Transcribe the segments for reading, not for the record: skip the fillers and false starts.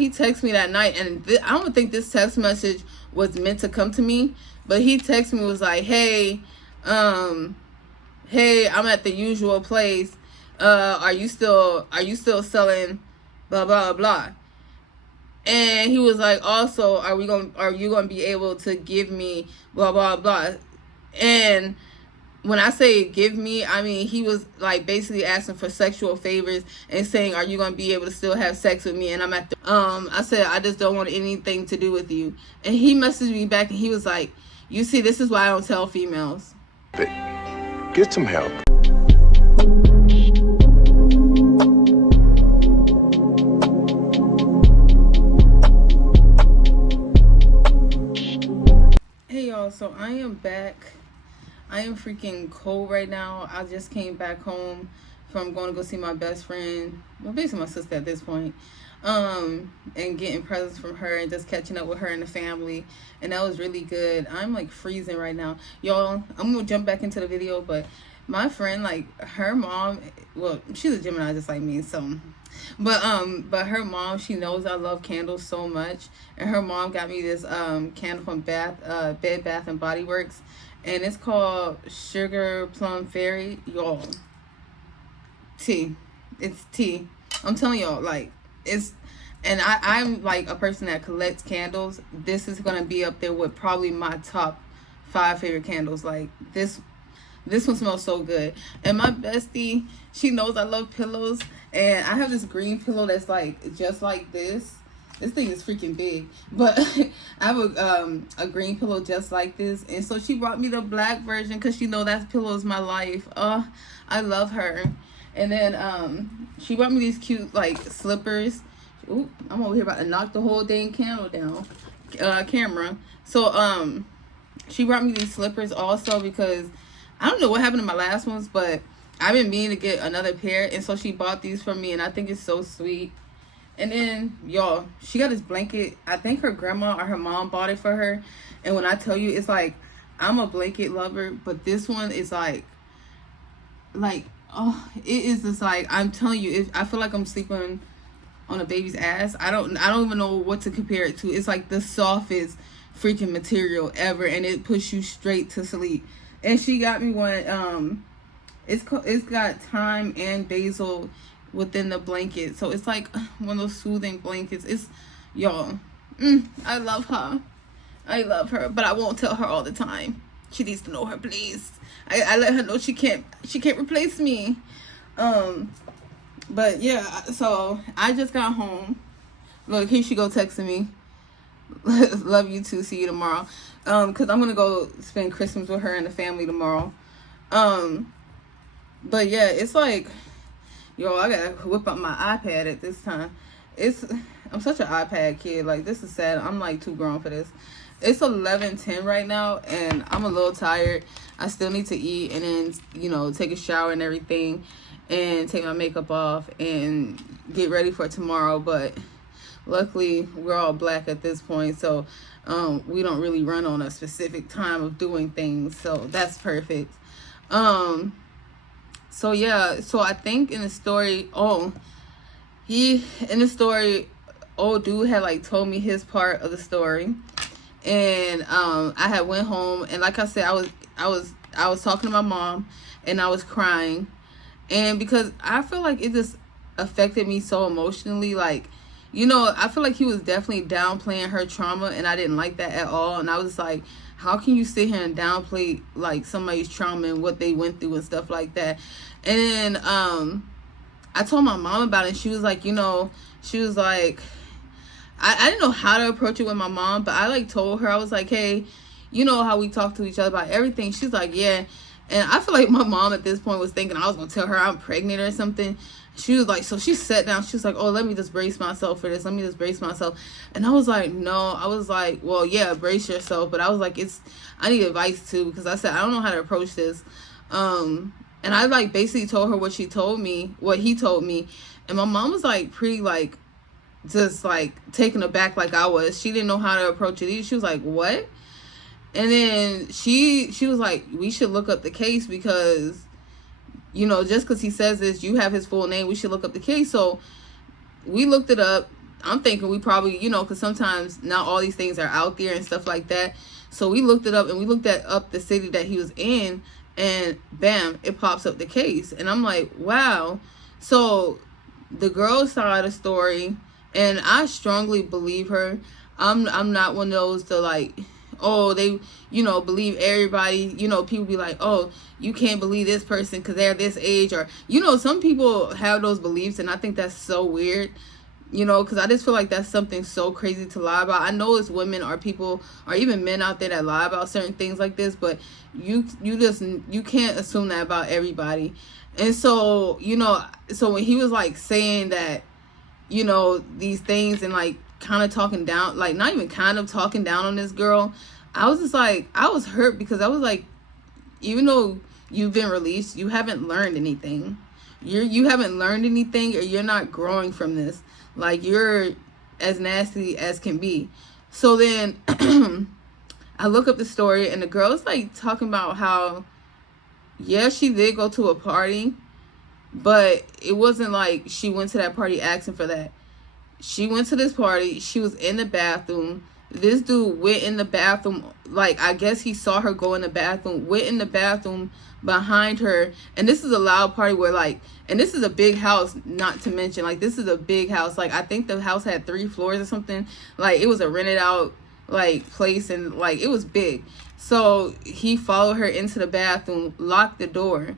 he texted me that night, and I don't think this text message was meant to come to me, but he texted me, was like, hey, hey, I'm at the usual place. Are you still selling blah blah blah? And he was like, also, are you gonna be able to give me blah blah blah? And when I say give me, I mean he was like basically asking for sexual favors and saying, are you gonna be able to still have sex with me? And I'm at the I said, I just don't want anything to do with you. And he messaged me back and he was like, you see, this is why I don't tell females. Get some help. Hey y'all, so I am back. I am freaking cold right now. I just came back home from going to go see my best friend, well, basically my sister at this point, and getting presents from her and just catching up with her and the family, and that was really good. I'm like freezing right now, y'all. I'm gonna jump back into the video, but my friend, like her mom, well, she's a Gemini just like me, so but her mom, she knows I love candles so much, and her mom got me this candle from Bed Bath and Body Works, and it's called Sugar Plum Fairy. Y'all, tea. It's tea. I'm telling y'all, like, it's, and I'm like a person that collects candles. This is gonna be up there with probably my top 5 favorite candles. Like this one smells so good. And my bestie, she knows I love pillows, and I have this green pillow that's like just like this. This thing is freaking big, but I have a green pillow just like this, and so she brought me the black version because she know that pillow is my life. I love her. And then she brought me these cute like slippers. Ooh, I'm over here about to knock the whole dang candle down, camera. So she brought me these slippers also because I don't know what happened to my last ones, but I've been meaning to get another pair, and so she bought these for me, and I think it's so sweet. And then, y'all, she got this blanket. I think her grandma or her mom bought it for her. And when I tell you, it's like, I'm a blanket lover, but this one is like, oh, it is just like, I'm telling you, I feel like I'm sleeping on a baby's ass. I don't even know what to compare it to. It's like the softest freaking material ever, and it puts you straight to sleep. And she got me one, it's got thyme and basil within the blanket, so it's like one of those soothing blankets. It's, y'all, I love her. I love her, but I won't tell her all the time. She needs to know her place. I let her know she can't replace me. But yeah, so I just got home. Look, here she go texting me. Love you too, see you tomorrow. Because I'm gonna go spend Christmas with her and the family tomorrow. But yeah, it's like, yo, I gotta whip up my iPad at this time. I'm such an iPad kid. Like, this is sad. I'm like too grown for this. It's 11:10 right now, and I'm a little tired. I still need to eat and then, you know, take a shower and everything, and take my makeup off and get ready for tomorrow. But luckily, we're all black at this point, so we don't really run on a specific time of doing things, so that's perfect. So yeah, so I think in the story, old dude had like told me his part of the story, and I had went home, and like I said, I was talking to my mom, and I was crying, and because I feel like it just affected me so emotionally. Like, you know, I feel like he was definitely downplaying her trauma, and I didn't like that at all. And I was like, how can you sit here and downplay like somebody's trauma and what they went through and stuff like that? And then I told my mom about it, and she was like, you know, she was like, I didn't know how to approach it with my mom, but I like told her, I was like, hey, you know how we talk to each other about everything? She's like, yeah. And I feel like my mom at this point was thinking I was gonna tell her I'm pregnant or something. She was like, so she sat down, she was like, oh, let me just brace myself for this, let me just brace myself. And I was like, no. I was like, well, yeah, brace yourself, but I was like, I need advice too, because I said I don't know how to approach this. And I like basically told her what he told me, and my mom was like pretty like just like taken aback like I was. She didn't know how to approach it either. She was like, what? And then she was like, we should look up the case, because, you know, just because he says this, you have his full name, we should look up the case. So we looked it up, I'm thinking we probably, you know, because sometimes not all these things are out there and stuff like that. So we looked it up, and we looked up the city that he was in, and bam, it pops up the case. And I'm like, wow. So the girl saw the story, and I strongly believe her. I'm not one of those to like, oh, they, you know, believe everybody. You know, people be like, oh, you can't believe this person because they're this age, or, you know, some people have those beliefs, and I think that's so weird. You know, because I just feel like that's something so crazy to lie about. I know it's women or people or even men out there that lie about certain things like this, but you can't assume that about everybody. And so, you know, so when he was like saying that, you know, these things and like kind of talking down, like not even kind of talking down on this girl, I was just like, I was hurt, because I was like, even though you've been released, you haven't learned anything. You haven't learned anything, or you're not growing from this. Like, you're as nasty as can be. So then I look up the story, and the girl's like talking about how, yeah, she did go to a party, but it wasn't like she went to that party asking for that. She went to this party. She was in the bathroom. This dude went in the bathroom. Like, I guess he saw her go in the bathroom, went in the bathroom behind her. And this is a loud party where, like, and this is a big house, not to mention, like, this is a big house. Like, I think the house had 3 floors or something. Like, it was a rented out, like, place, and, like, it was big. So he followed her into the bathroom, locked the door.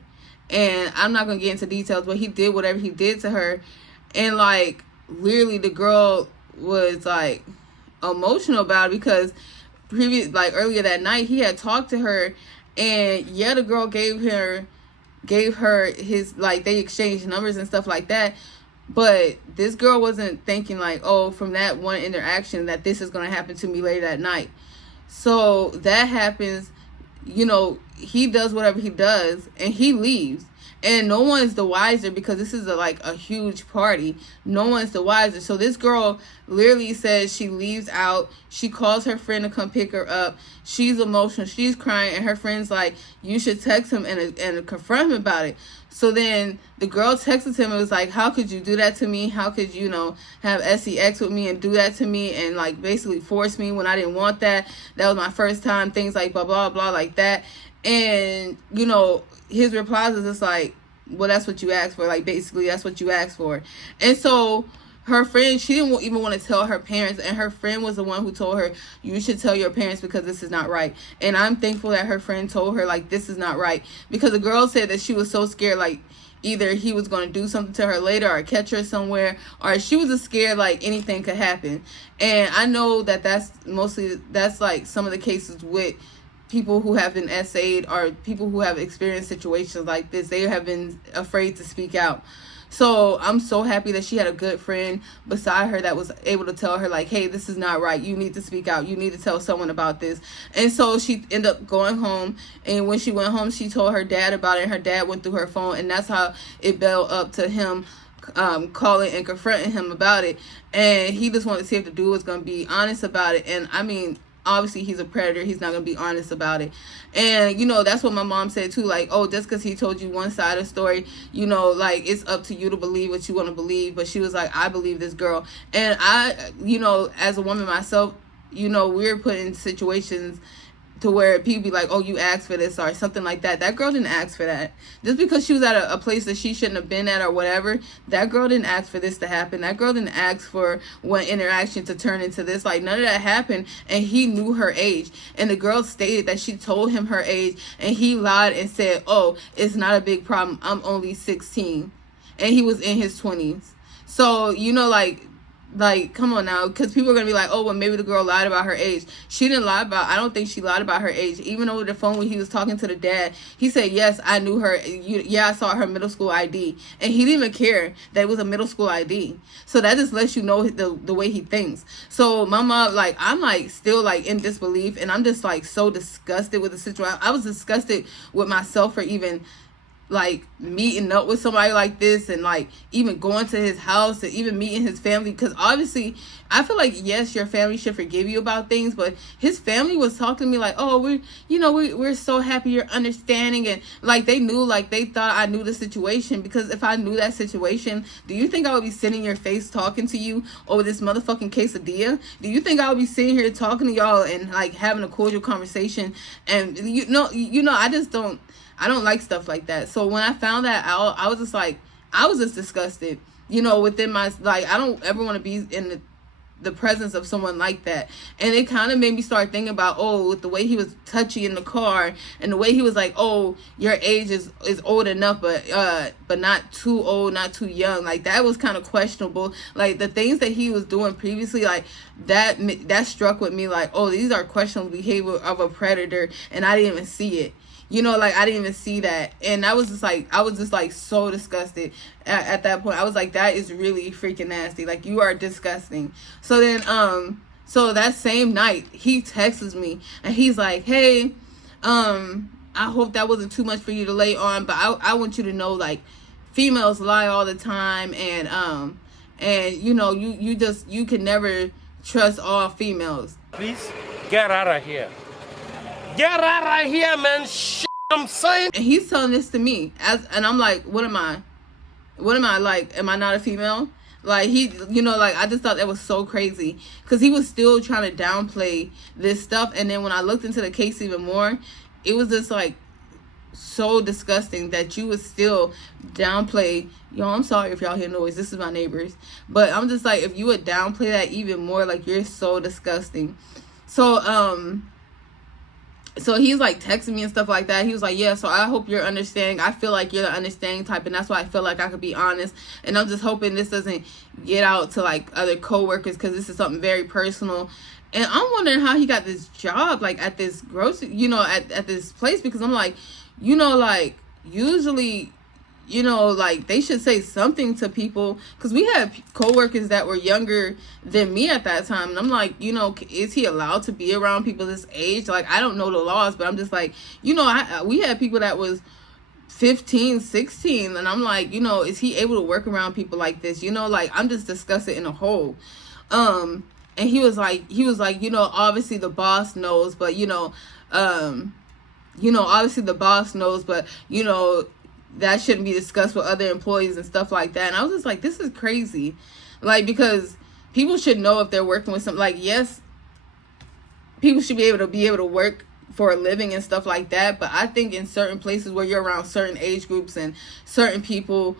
And I'm not going to get into details, but he did whatever he did to her. And, like, literally the girl was, like, emotional about it, because earlier that night he had talked to her, and yeah, the girl gave her his, like, they exchanged numbers and stuff like that, but this girl wasn't thinking like, oh, from that one interaction that this is going to happen to me later that night. So that happens, you know, he does whatever he does, and he leaves. And no one's the wiser, because this is a huge party. No one's the wiser. So this girl literally says she leaves out. She calls her friend to come pick her up. She's emotional. She's crying. And her friend's like, you should text him and confront him about it. So then the girl texted him and was like, how could you do that to me? How could you, have sex with me and do that to me and, like, basically force me when I didn't want that? That was my first time. Things like blah, blah, blah, like that. And, his replies is just like, well, that's what you asked for. Like, basically, that's what you asked for. And so her friend, she didn't even want to tell her parents. And her friend was the one who told her, you should tell your parents because this is not right. And I'm thankful that her friend told her, like, this is not right. Because the girl said that she was so scared, like, either he was going to do something to her later or catch her somewhere, or she was just scared like anything could happen. And I know that that's like some of the cases with people who have been SA'd or people who have experienced situations like this. They have been afraid to speak out. So I'm so happy that she had a good friend beside her that was able to tell her, like, hey, this is not right. You need to speak out. You need to tell someone about this. And so she ended up going home. And when she went home, she told her dad about it. And her dad went through her phone. And that's how it built up to him calling and confronting him about it. And he just wanted to see if the dude was going to be honest about it. And I mean, obviously he's a predator. He's not going to be honest about it. And, that's what my mom said too. Like, oh, just because he told you one side of the story, like, it's up to you to believe what you want to believe. But she was like, I believe this girl. And I, as a woman myself, we're put in situations to where people be like, oh, you asked for this or something like that. That girl didn't ask for that. Just because she was at a place that she shouldn't have been at or whatever, that girl didn't ask for this to happen. That girl didn't ask for one interaction to turn into this. Like, none of that happened. And he knew her age. And the girl stated that she told him her age. And he lied and said, oh, it's not a big problem. I'm only 16. And he was in his 20s. So, like, come on now, because people are going to be like, oh, well, maybe the girl lied about her age. She didn't lie I don't think she lied about her age. Even over the phone when he was talking to the dad, he said, yes, I knew her. Yeah, I saw her middle school ID. And he didn't even care that it was a middle school ID. So that just lets you know the way he thinks. So my mom, like, I'm, like, still, like, in disbelief. And I'm just, like, so disgusted with the situation. I was disgusted with myself for even like meeting up with somebody like this, and like even going to his house and even meeting his family, because obviously I feel like, yes, your family should forgive you about things, but his family was talking to me like, oh, we're so happy you're understanding, and like they knew, like they thought I knew the situation, because if I knew that situation, do you think I would be sitting in your face talking to you over this motherfucking quesadilla? Do you think I would be sitting here talking to y'all and like having a cordial conversation? And I don't like stuff like that. So when I found that out, I was just disgusted, within my, like, I don't ever want to be in the presence of someone like that. And it kind of made me start thinking about, oh, the way he was touchy in the car, and the way he was like, oh, your age is old enough, but not too old, not too young. Like, that was kind of questionable. Like, the things that he was doing previously, like that struck with me, like, oh, these are questionable behavior of a predator, and I didn't even see it. Like, I didn't even see that. And I was just like so disgusted at that point. I was like, that is really freaking nasty. Like, you are disgusting. So then, so that same night, he texts me and he's like, hey, I hope that wasn't too much for you to lay on, but I want you to know, like, females lie all the time, and you can never trust all females. Please get out of here. Get out of here, man. I'm saying. And he's telling this to me, and I'm like, what am I? Like, am I not a female? Like, he, like, I just thought that was so crazy, because he was still trying to downplay this stuff. And then when I looked into the case even more, it was just like so disgusting that you would still downplay. I'm sorry if y'all hear noise. This is my neighbors. But I'm just like, if you would downplay that even more, like, you're so disgusting. So he's like texting me and stuff like that. He was like, yeah, so I hope you're understanding. I feel like you're the understanding type, and that's why I feel like I could be honest. And I'm just hoping this doesn't get out to like other coworkers, because this is something very personal. And I'm wondering how he got this job, like at this grocery, at this place, because I'm like, like usually, like they should say something to people, because we had coworkers that were younger than me at that time, and I'm like, is he allowed to be around people this age? Like, I don't know the laws, but I'm just like, we had people that was 15, 16, and I'm like, is he able to work around people like this? Like, I'm just disgusted in a whole. And he was like, obviously the boss knows, but obviously the boss knows, but that shouldn't be discussed with other employees and stuff like that. And I was just like, this is crazy. Like, because people should know if they're working with something. Like, yes, people should be able to work for a living and stuff like that. But I think in certain places where you're around certain age groups and certain people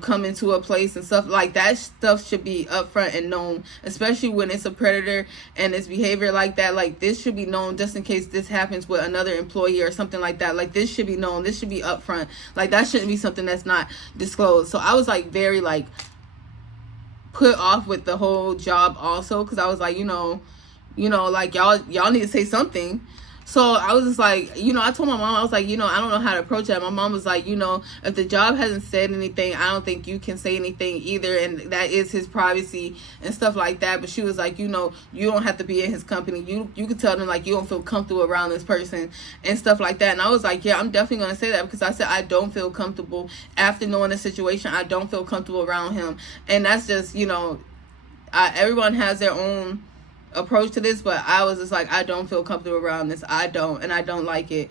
come into a place and stuff like that, stuff should be upfront and known, especially when it's a predator and it's behavior like that. Like, this should be known just in case this happens with another employee or something like that. Like, this should be known. This should be upfront. Like, that shouldn't be something that's not disclosed. So I was like very like put off with the whole job also, because I was like, like, y'all need to say something. So I was just like, I told my mom, I was like, I don't know how to approach that. My mom was like, if the job hasn't said anything, I don't think you can say anything either. And that is his privacy and stuff like that. But she was like, you don't have to be in his company. You could tell them, like, you don't feel comfortable around this person and stuff like that. And I was like, yeah, I'm definitely going to say that, because I said I don't feel comfortable after knowing the situation. I don't feel comfortable around him. And that's just, everyone has their own approach to this, but I was just like, I don't feel comfortable around this. I don't like it.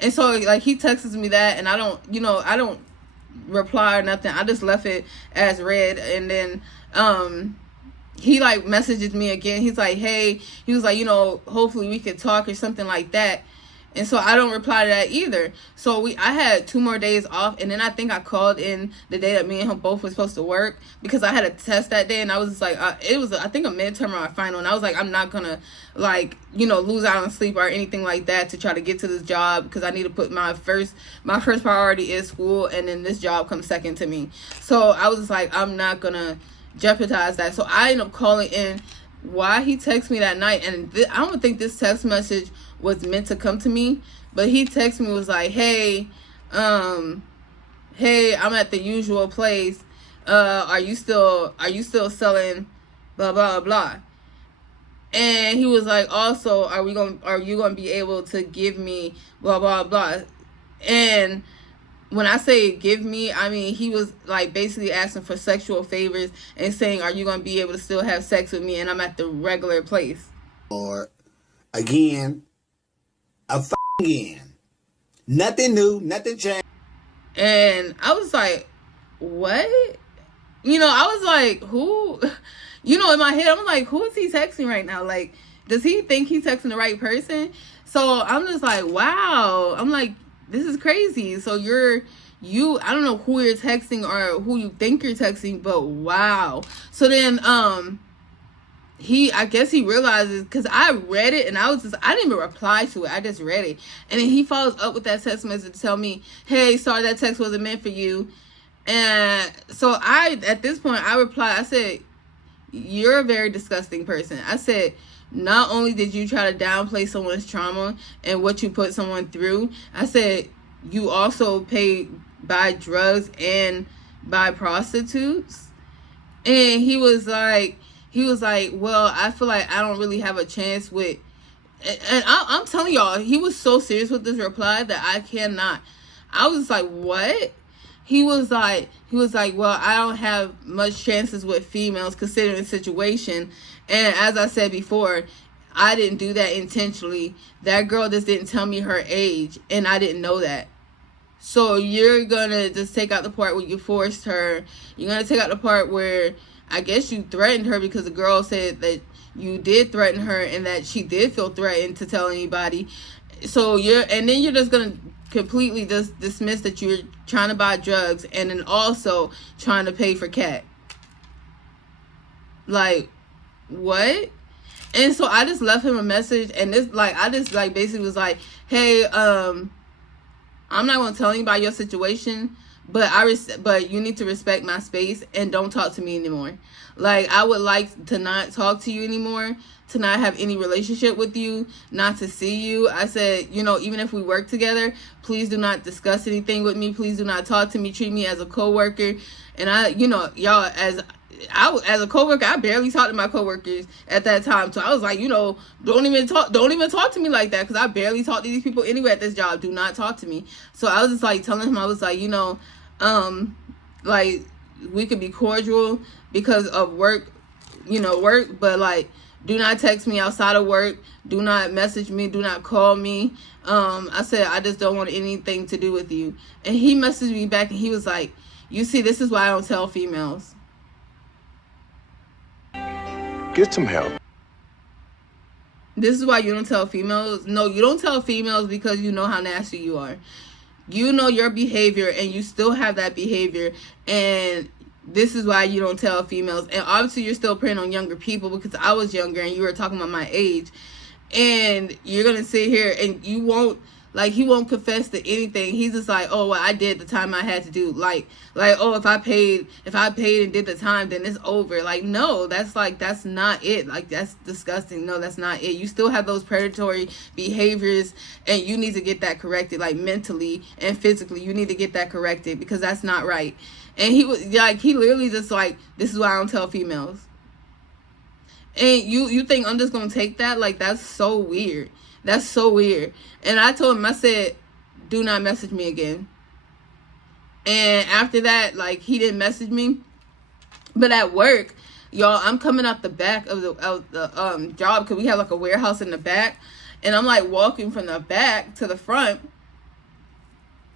And so, like, he texts me that, and I don't reply or nothing. I just left it as read. And then he like messages me again. He's like, hey, he was like, hopefully we could talk or something like that. And so I don't reply to that either. So I had 2 more days off, and then I think I called in the day that me and him both were supposed to work, because I had a test that day, and I was just like, it was, I think, a midterm or a final, and I was like, I'm not gonna, like, lose out on sleep or anything like that to try to get to this job, because I need to put my first priority is school, and then this job comes second to me. So I was just like, I'm not gonna jeopardize that. So I ended up calling in why he texted me that night, and I don't think this text message was meant to come to me, but he texted me, was like, hey, I'm at the usual place, are you still selling blah blah blah? And he was like, also, are you gonna be able to give me blah blah blah? And when I say give me, I mean, he was like basically asking for sexual favors and saying, are you going to be able to still have sex with me? And I'm at the regular place. Or again, again. Nothing new, nothing changed. And I was like, what? You know, I was like, who? You know, in my head, I'm like, who is he texting right now? Like, does he think he's texting the right person? So I'm just like, wow. I'm like, this is crazy. So I don't know who you're texting or who you think you're texting, but wow. So then, I guess he realizes, because I read it and I didn't even reply to it. I just read it. And then he follows up with that text message to tell me, hey, sorry, that text wasn't meant for you. And so at this point, I replied, I said, you're a very disgusting person. I said, not only did you try to downplay someone's trauma and what you put someone through, I said, you also buy drugs and buy prostitutes. And he was like, well, I feel like I don't really have a chance with, and I'm telling y'all, he was so serious with this reply that I cannot. I was like, what? He was like, well, I don't have much chances with females considering the situation. And as I said before, I didn't do that intentionally. That girl just didn't tell me her age, and I didn't know that. So you're going to just take out the part where you forced her. You're going to take out the part where I guess you threatened her, because the girl said that you did threaten her and that she did feel threatened to tell anybody. So and then you're just going to completely just dismiss that you're trying to buy drugs and then also trying to pay for cat. Like, what? And so I just left him a message, and I just basically was like, hey, I'm not going to tell anybody your situation, but you need to respect my space and don't talk to me anymore. Like, I would like to not talk to you anymore, to not have any relationship with you, not to see you. I said, even if we work together, please do not discuss anything with me. Please do not talk to me. Treat me as a coworker. And y'all, as a coworker, I barely talked to my coworkers at that time. So I was like, don't even talk to me like that, because I barely talk to these people anyway at this job. Do not talk to me. So I was just like telling him, I was like, we could be cordial because of work, but do not text me outside of work. Do not message me. Do not call me. I said, I just don't want anything to do with you. And he messaged me back, and he was like, you see, this is why I don't tell females. Get some help. This is why you don't tell females. No, you don't tell females because you know how nasty you are. You know your behavior, and you still have that behavior, and this is why you don't tell females. And obviously you're still preying on younger people, because I was younger and you were talking about my age, and you're gonna sit here and he won't confess to anything. He's just like, oh, well, I did the time I had to do. Oh, if I paid and did the time, then it's over. No, that's not it. That's disgusting. No, that's not it. You still have those predatory behaviors, and you need to get that corrected, mentally and physically. You need to get that corrected, because that's not right. And he literally just this is why I don't tell females. And you think I'm just gonna take that? That's so weird. That's so weird. And I told him, I said, do not message me again. And after that, he didn't message me. But at work, y'all, I'm coming out the back of the job, because we have a warehouse in the back. And I'm walking from the back to the front.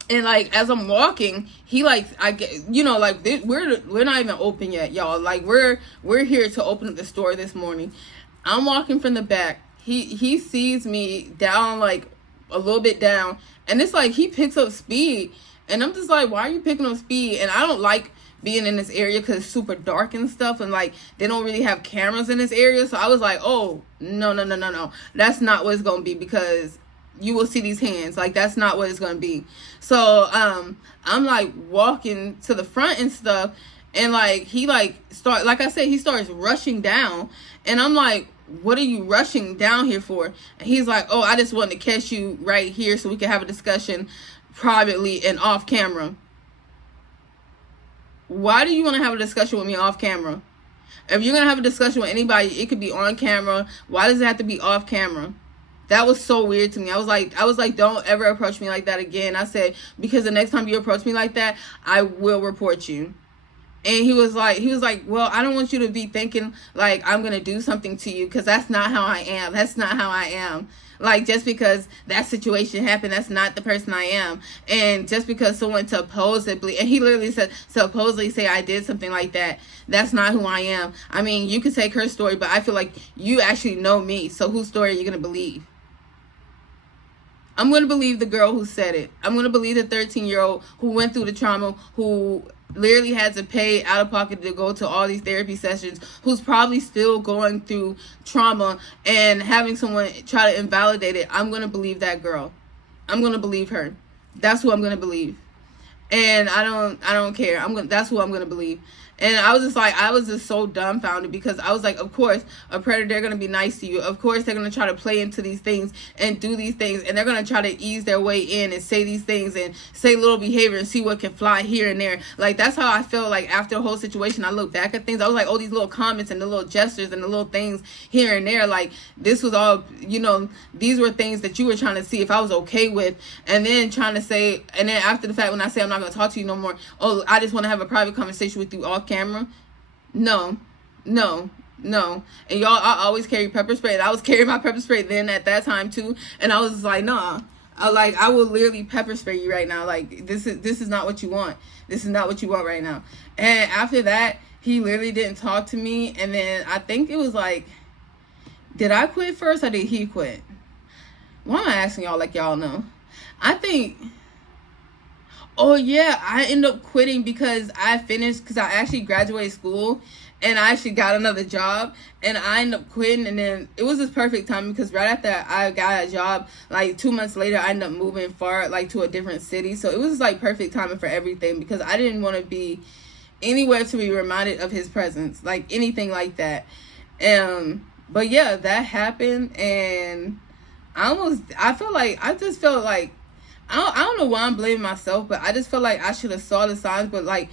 And as I'm walking, he we're not even open yet, y'all. We're here to open up the store this morning. I'm walking from the back. He sees me down, a little bit down, and it's he picks up speed, and I'm just like, why are you picking up speed? And I don't like being in this area because it's super dark and stuff, and they don't really have cameras in this area. So I was like, oh, no, that's not what it's gonna be, because you will see these hands. That's not what it's gonna be. So I'm walking to the front and stuff, and he he starts rushing down, and I'm like, what are you rushing down here for? And he's like, oh, I just wanted to catch you right here so we can have a discussion privately and off camera. Why do you want to have a discussion with me off camera? If you're going to have a discussion with anybody, it could be on camera. Why does it have to be off camera? That was so weird to me. I was like, don't ever approach me like that again. I said, because the next time you approach me like that, I will report you. And he was like, well, I don't want you to be thinking like I'm going to do something to you, because that's not how I am. That's not how I am. Like, just because that situation happened, that's not the person I am. And just because someone supposedly, and he literally said, supposedly say I did something like that, that's not who I am. I mean, you could take her story, but I feel like you actually know me. So whose story are you going to believe? I'm going to believe the girl who said it. I'm going to believe the 13-year-old who went through the trauma, who literally had to pay out of pocket to go to all these therapy sessions, who's probably still going through trauma and having someone try to invalidate it. I'm going to believe that girl. I'm going to believe her. That's who I'm going to believe. And I don't care. That's who I'm going to believe. And I was just so dumbfounded, because I was like, of course, a predator, they're going to be nice to you. Of course, they're going to try to play into these things and do these things. And they're going to try to ease their way in and say these things and say little behavior and see what can fly here and there. Like, that's how I felt like after the whole situation. I look back at things. I was like, oh, these little comments and the little gestures and the little things here and there. Like, this was all, these were things that you were trying to see if I was okay with. And then trying to say, and then after the fact, when I say I'm not going to talk to you no more, oh, I just want to have a private conversation with you off camera. No. And y'all, I always carry pepper spray, and I was carrying my pepper spray then at that time too, and I was just like, nah, I will literally pepper spray you right now. Like, this is not what you want. This is not what you want right now. And after that, he literally didn't talk to me. And then I think it was like, did I quit first or did he quit? Why am I asking y'all like y'all know? I think, oh yeah, I ended up quitting because I actually graduated school and I actually got another job, and I ended up quitting. And then it was this perfect time, because right after I got a job, like 2 months later, I ended up moving far, like to a different city. So it was like perfect timing for everything, because I didn't want to be anywhere to be reminded of his presence, like anything like that. But yeah, that happened, and I just felt like, I don't know why I'm blaming myself, but I just feel like I should have saw the signs. But like,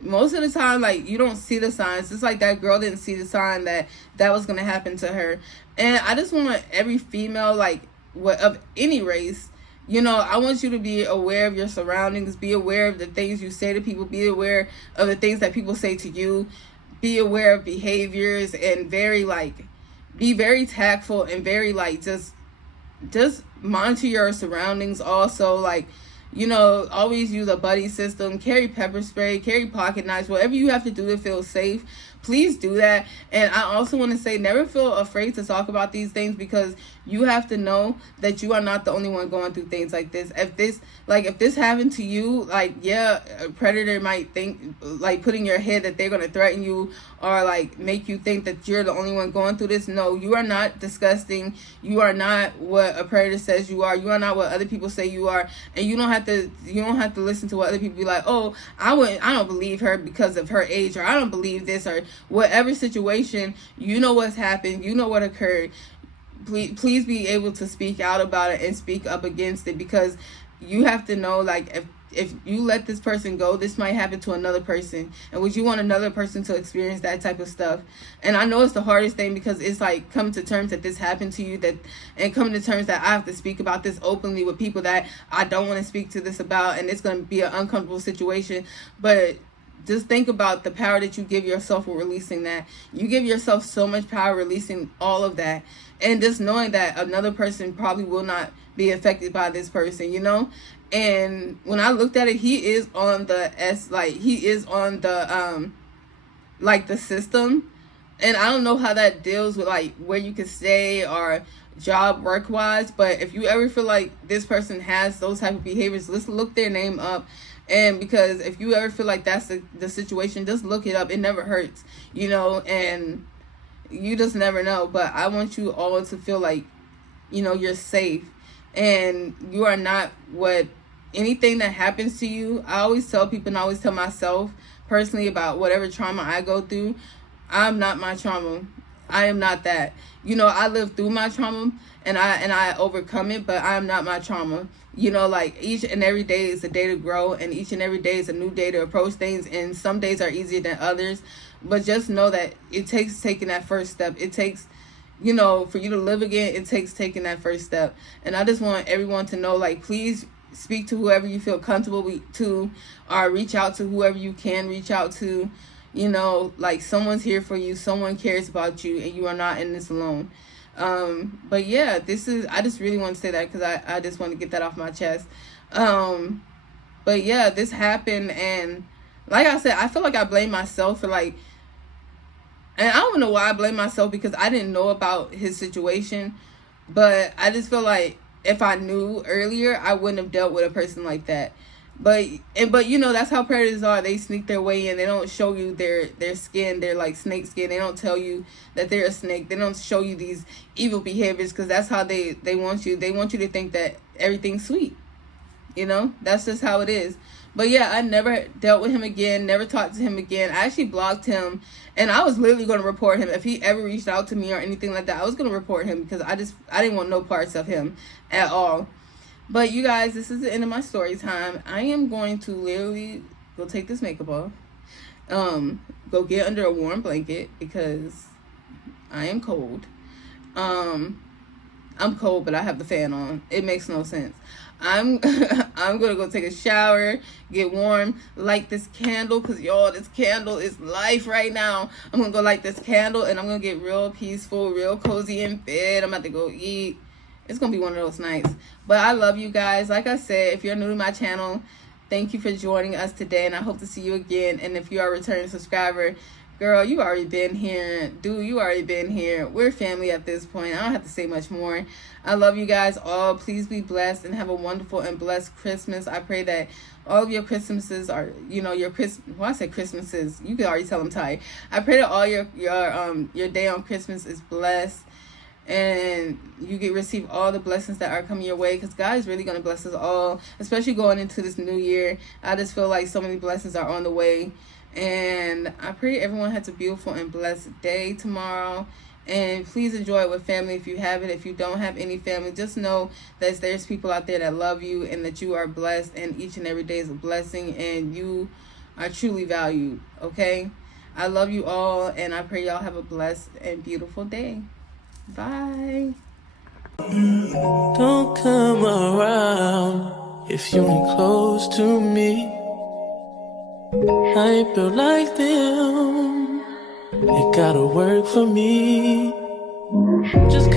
most of the time, like, you don't see the signs. It's like that girl didn't see the sign that was going to happen to her. And I just want every female, like, of any race, I want you to be aware of your surroundings, be aware of the things you say to people, be aware of the things that people say to you, be aware of behaviors, and be very tactful, and very, like, just monitor your surroundings. Also, like, always use a buddy system, carry pepper spray, carry pocket knives, whatever you have to do to feel safe. Please do that. And I also want to say, never feel afraid to talk about these things, because you have to know that you are not the only one going through things like this. If this happened to you, like, yeah, a predator might think, like, put in your head that they're going to threaten you, or like make you think that you're the only one going through this. No, you are not disgusting. You are not what a predator says you are. You are not what other people say you are. And you don't have to listen to what other people be like, oh, I don't believe her because of her age, or I don't believe this, or whatever situation. You know what's happened, you know what occurred. Please be able to speak out about it and speak up against it, because you have to know, like, if you let this person go, this might happen to another person. And would you want another person to experience that type of stuff? And I know it's the hardest thing, because it's like coming to terms that this happened to you, and coming to terms that I have to speak about this openly with people that I don't want to speak to this about, and it's going to be an uncomfortable situation. But just think about the power that you give yourself with releasing that. You give yourself so much power releasing all of that. And just knowing that another person probably will not be affected by this person, And when I looked at it, he is on the the system. And I don't know how that deals with, like, where you can stay or job work wise. But if you ever feel like this person has those type of behaviors, let's look their name up. And because if you ever feel like that's the situation, just look it up. It never hurts, and you just never know. But I want you all to feel like, you're safe, and you are not anything that happens to you. I always tell people, and I always tell myself personally, about whatever trauma I go through, I'm not my trauma. I am not that. I live through my trauma, and I overcome it, but I am not my trauma. Like, each and every day is a day to grow, and each and every day is a new day to approach things, and some days are easier than others. But just know that it takes taking that first step. It takes you know, for you to live again, it takes taking that first step. And I just want everyone to know, like, please speak to whoever you feel comfortable to, or reach out to whoever you can reach out to. You know, like, someone's here for you, someone cares about you, and you are not in this alone. But yeah, I just really want to say that because I just want to get that off my chest. But yeah, this happened, and like I said, I feel like I blame myself for, like, and I don't know why I blame myself, because I didn't know about his situation, but I just feel like if I knew earlier, I wouldn't have dealt with a person like that. But you know, that's how predators are. They sneak their way in. They don't show you their skin, their, like, snake skin. They don't tell you that they're a snake. They don't show you these evil behaviors, because that's how they want you. They want you to think that everything's sweet. You know, that's just how it is. But yeah, I never dealt with him again, never talked to him again. I actually blocked him, and I was literally going to report him. If he ever reached out to me or anything like that, I was going to report him, because I didn't want no parts of him at all. But you guys, this is the end of my story time. I am going to literally go take this makeup off, go get under a warm blanket, because I am cold. I'm cold, but I have the fan on. It makes no sense. I'm gonna go take a shower, get warm, light this candle, because y'all, this candle is life right now. I'm gonna go light this candle, and I'm gonna get real peaceful, real cozy in bed. I'm about to go eat. It's gonna be one of those nights. But I love you guys. Like I said, if you're new to my channel, thank you for joining us today, and I hope to see you again. And if you are a returning subscriber, girl, you already been here. Dude, you already been here. We're family at this point. I don't have to say much more. I love you guys all. Please be blessed and have a wonderful and blessed Christmas. I pray that all of your Christmases are, you know, well, I said Christmases. You can already tell I'm tired. I pray that all your day on Christmas is blessed, and you receive all the blessings that are coming your way, because God is really going to bless us all, especially going into this new year. I just feel like so many blessings are on the way. And I pray everyone has a beautiful and blessed day tomorrow. And please enjoy it with family if you have it. If you don't have any family, just know that there's people out there that love you, and that you are blessed, and each and every day is a blessing, and you are truly valued. Okay? I love you all, and I pray y'all have a blessed and beautiful day. Bye. Don't come around if you ain't close to me. I ain't built like them. It gotta work for me. Just